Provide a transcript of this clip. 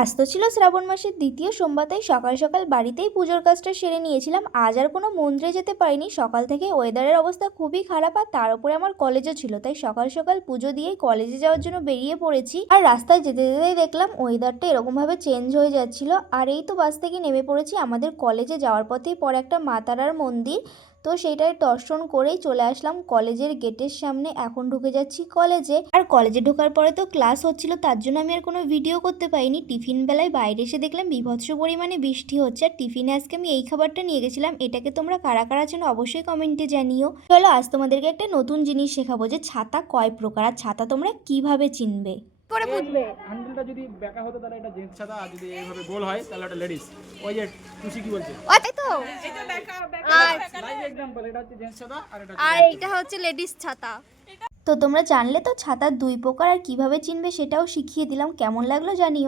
আজ তো ছিল শ্রাবণ মাসের দ্বিতীয় সোমবার, তাই সকাল সকাল বাড়িতেই পুজোর কাজটা সেরে নিয়েছিলাম। আজ আর কোনো মন্দিরে যেতে পারিনি, সকাল থেকে ওয়েদারের অবস্থা খুবই খারাপ আর তার উপরে আমার কলেজও ছিল, তাই সকাল সকাল পুজো দিয়েই কলেজে যাওয়ার জন্য বেরিয়ে পড়েছি। আর রাস্তায় যেতে যেতেই দেখলাম ওয়েদারটা এরকমভাবে চেঞ্জ হয়ে যাচ্ছিল। আর এই তো বাস থেকে নেমে পড়েছি, আমাদের কলেজে যাওয়ার পথেই পরে একটা মা তারার মন্দির, তো সেটাই দর্শন করেই চলে আসলাম কলেজের গেটের সামনে। এখন ঢুকে যাচ্ছি কলেজে। আর কলেজে ঢোকার পরে তো ক্লাস হচ্ছিল, তার জন্য আমি আর কোনো ভিডিও করতে পারিনি। টিফিন বেলায় বাইরে এসে দেখলাম বিভৎস পরিমাণে বৃষ্টি হচ্ছে। আর টিফিনে আজকে আমি এই খাবারটা নিয়ে গেছিলাম, এটাকে তোমরা কারা কারা চেনো অবশ্যই কমেন্টে জানিও। চলো আজ তোমাদেরকে একটা নতুন জিনিস শেখাবো, যে ছাতা কয় প্রকার আর ছাতা তোমরা কিভাবে চিনবে করে বুঝবে। হ্যান্ডেলটা যদি বেঁকা হতো তাহলে এটা জেন্টস ছাতা, আর যদি এইভাবে গোল হয় তাহলে এটা লেডিস। ওই যে খুশি কি বলছে, ওটাই তো। লাইভ এক্সাম্পল, এটা হচ্ছে জেন্টস ছাতা আর এটা আর এটা হচ্ছে লেডিস ছাতা। তো তোমরা জানলে তো ছাতার দুই প্রকার, আর কিভাবে চিনবে সেটাও শিখিয়ে দিলাম। কেমন লাগলো জানিও।